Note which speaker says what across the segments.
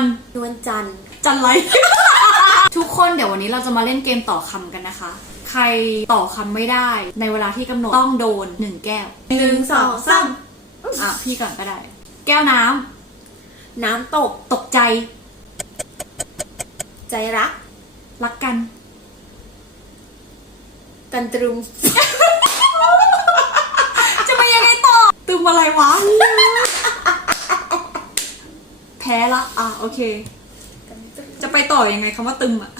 Speaker 1: ล
Speaker 2: นวลจันทร์
Speaker 1: จันไร ทุกคนเดี๋ยววันนี้เราจะมาเล่นเกมต่อคำกันนะคะ ใครต่อคำไม่ได้ ในเวลาที่กำหนดต้องโดนหนึ่งแก้ว
Speaker 2: หนึ่งสองสาม
Speaker 1: อะพี่ก่อนก็ได้ แก้วน้ำ
Speaker 2: น้ำตก
Speaker 1: ตกใจ
Speaker 2: ใจรัก
Speaker 1: รักกัน
Speaker 2: กันตรุม
Speaker 1: จะไปยังไงต่อ ตึมอะไรวะแพ้ละ อะโอเค
Speaker 2: กันตรุม
Speaker 1: จะไปต่อยังไงคำว่าตึมอะ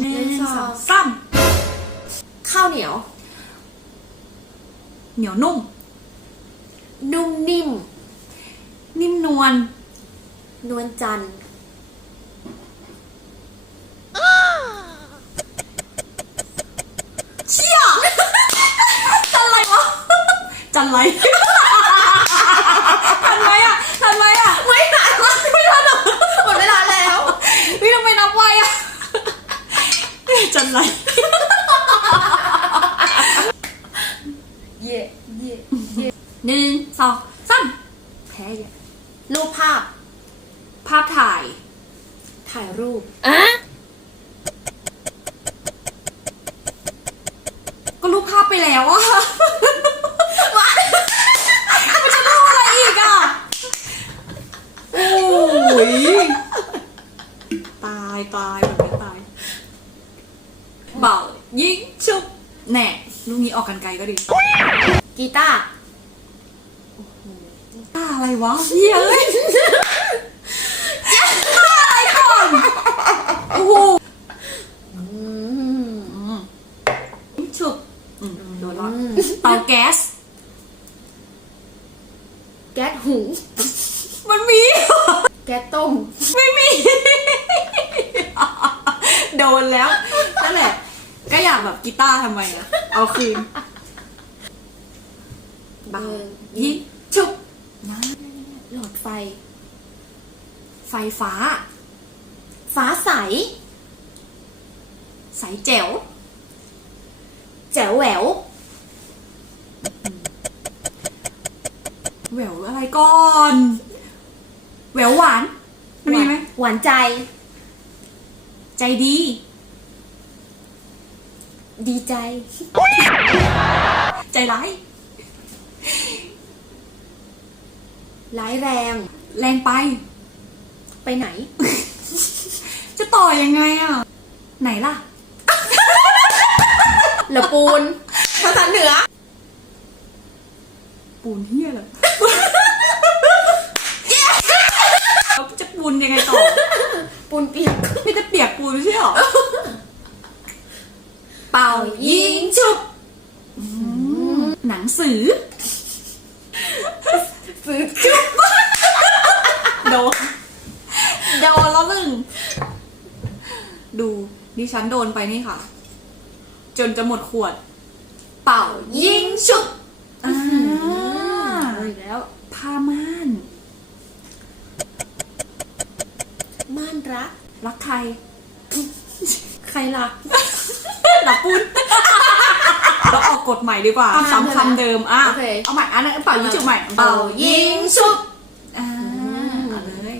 Speaker 1: หนึ่ง
Speaker 2: หนึ่ง
Speaker 1: ส
Speaker 2: ส
Speaker 1: อ
Speaker 2: องง
Speaker 1: สาม
Speaker 2: ข้าวเหนียว
Speaker 1: เหนียวนุ่ม
Speaker 2: นุ่มนิ่ม
Speaker 1: นิ่มนวล
Speaker 2: นวลจันทร์
Speaker 1: เชี่ย จันไรวะ จันไร ทันไหมอะ ทันไหมอะ
Speaker 2: ไม่ทันไม่ทันหรอหมดเวลาแล้ว
Speaker 1: พี่ทำไมนับไวอะ จันไร
Speaker 2: เย่เย่
Speaker 1: หนึ่งสองสามแพ้อีก
Speaker 2: รูปภาพ
Speaker 1: ภาพถ่าย
Speaker 2: ถ่ายรูป
Speaker 1: ก็รูปภาพไปแล้วอะมันจะรูปอะไรอีกอะโอ้ย ตายตายแบบนี้ตาย เบายิงชุบแน่ลู กนี้ออกกันไกลก็ดี
Speaker 2: กีตาร์
Speaker 1: ตาอะไรวะเฮ้ยเอ้ยอะไรก่อนโอ้โห
Speaker 2: อืม
Speaker 1: อืมชุบอืมโดนละเตาแก๊ส
Speaker 2: แก๊สหุง
Speaker 1: มันมี
Speaker 2: แก๊สต้ม
Speaker 1: ไม่มี โดนแล้ว นั่นแหละ ก็อยากแบบกีตาร์ทำไมอะเอาคืน
Speaker 2: เบา
Speaker 1: ยิงชุบนะ
Speaker 2: หลอดไฟ
Speaker 1: ไฟฟ้า
Speaker 2: ฟ้าใส
Speaker 1: ใสแจ๋ว
Speaker 2: แจ๋วแหวว
Speaker 1: แหววอะไรก่อนแหววหวานมันมีไหม
Speaker 2: หวานใจ
Speaker 1: ใจดี
Speaker 2: ดีใจ
Speaker 1: ใจร้าย
Speaker 2: ร้ายแรง
Speaker 1: แรงไป
Speaker 2: ไปไหน
Speaker 1: จะต่อยังไงอะ ไหนล่ะ
Speaker 2: เหลือปูนภาษาเหนือ
Speaker 1: ปูนเฮียเหรอเราจะปูนยังไงต่อ
Speaker 2: ปูนเปียก
Speaker 1: ไม่จะเปียกปูนไม่ใช่หรอ เป่ายิงชุบหนังสือ
Speaker 2: ซื้อ
Speaker 1: ดน โดนแล้วหนึ่ง ดูดิฉันโดนไปนี่ค่ะ จนจะหมดขวด เป่ายิงชุบอ่า
Speaker 2: เอาอีกแล้ว
Speaker 1: ผ้าม่าน
Speaker 2: ม่านรัก
Speaker 1: รักใคร
Speaker 2: ใครรัก
Speaker 1: หลับปุ้นเราออกกฎใหม่ดีกว่า
Speaker 2: อ่า
Speaker 1: ซ้ำคำเดิมอะ
Speaker 2: โอเค
Speaker 1: เอาใหม่อันนั้นเป่ายิงชุบใหม่
Speaker 2: เป่ายิงชุบ
Speaker 1: อ่าเอาเลย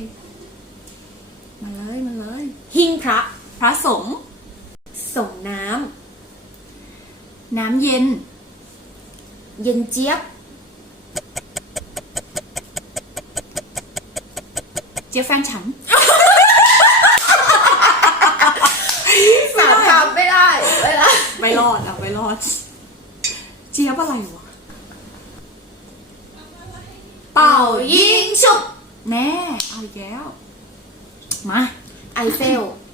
Speaker 1: มาเลยมาเลย
Speaker 2: หิ้งพระ
Speaker 1: พระสงฆ์
Speaker 2: ส่งน้
Speaker 1: น้ำเย็นำ
Speaker 2: เย็นเจี๊ยบ
Speaker 1: เจี๊ยบแฟนฉัน
Speaker 2: สามคำไม่ได้ไม่ได้
Speaker 1: ไม่รอดอะไม่รอด เจี๊ยบอะไรวะ
Speaker 2: เป่ายิงชุบ
Speaker 1: แน่เอาอีกแล้ว มา
Speaker 2: ไอเฟลโอ้โ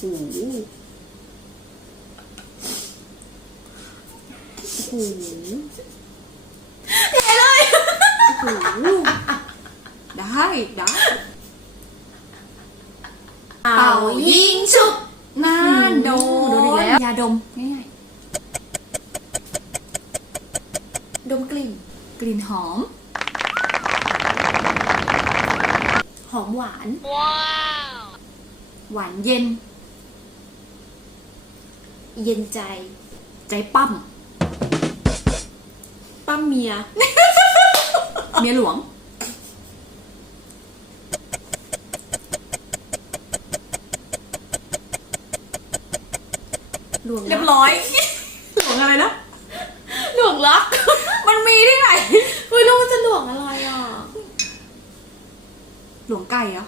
Speaker 2: หโอ้โหเทเลย
Speaker 1: โอ้โหได้ได้
Speaker 2: เป่ายิงชุบ
Speaker 1: น่านโด
Speaker 2: โดนอีกแล้ว
Speaker 1: ยาดมง่ายๆ
Speaker 2: ดมกลิ่น
Speaker 1: กลิ่นหอม
Speaker 2: หอมหวาน
Speaker 1: หวานเย็น
Speaker 2: เย็นใจ
Speaker 1: ใจปั้ม
Speaker 2: ปั้มเมีย
Speaker 1: เมียหลวง
Speaker 2: หลวง
Speaker 1: เรียบร้อย หลวงอะไรนะ
Speaker 2: หลวงรัก
Speaker 1: มันมีที่ไหน
Speaker 2: ไม่รู้มันจะหลวงอะไรอะ
Speaker 1: หลวงไก่เหรอ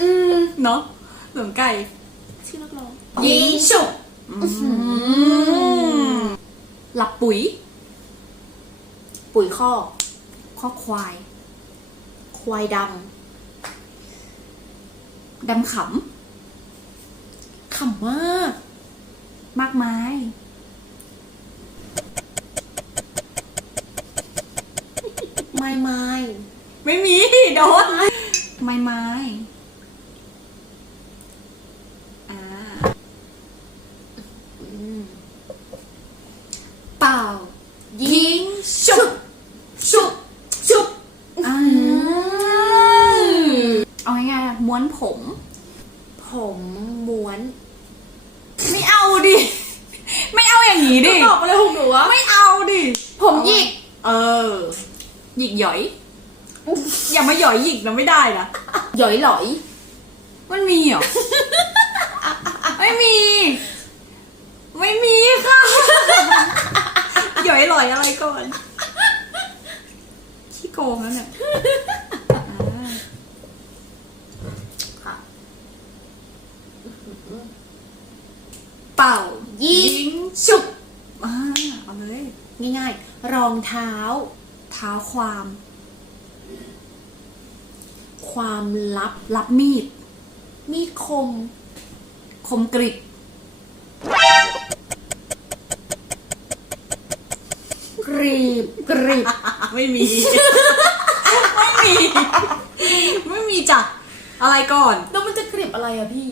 Speaker 2: อืม
Speaker 1: เนาะหลวงไก่
Speaker 2: ชื่อนักร้อง
Speaker 1: ยิงฉุก หลับปุ๋ย
Speaker 2: ปุ๋ยข้อ
Speaker 1: ข้อควาย
Speaker 2: ควายดำ
Speaker 1: ดำขำ
Speaker 2: ขำมาก
Speaker 1: มากมาย
Speaker 2: ไม่ไม่
Speaker 1: ไม่มี โดน ไม่ไม่อ่า
Speaker 2: อืม
Speaker 1: เปล่า
Speaker 2: ยิงชุบชุบชุบ
Speaker 1: อ่าเอาง่ายๆ อะม้วนผม
Speaker 2: ผมม้วน
Speaker 1: ไม่เอาดิ ไม่เอาอย่างนี้ดิ
Speaker 2: ตอบอะไรของหนูวะ
Speaker 1: ไม่เอาดิ
Speaker 2: ผมหยิก
Speaker 1: เออ หยิกหย่อย อย่ามาหย่อยหยิกนะไม่ได้นะ
Speaker 2: หย่อยหลอย
Speaker 1: มันมีเหรอ ไม่มี ไม่มีค่ะ หย่อยหลอยอะไรก่อน ขี้โกงนั่นเนี่ยอ่า
Speaker 2: ค่ะ
Speaker 1: เป่า
Speaker 2: ยิง
Speaker 1: ฉุบอ่าเอาเลย
Speaker 2: ง่ายๆ รองเท้า
Speaker 1: เท้าความ
Speaker 2: ความลับ
Speaker 1: รับมีด
Speaker 2: มีดคม
Speaker 1: คมกริบ
Speaker 2: กรีบกรีบ
Speaker 1: ไม่มี ไม่มี ไม่มีจ้ะอะไรก่อน
Speaker 2: แล้วมันจะกรีบอะไรอะพี่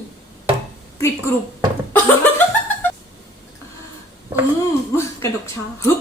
Speaker 1: กริบกรุบอืม กระดกช้าฮึบ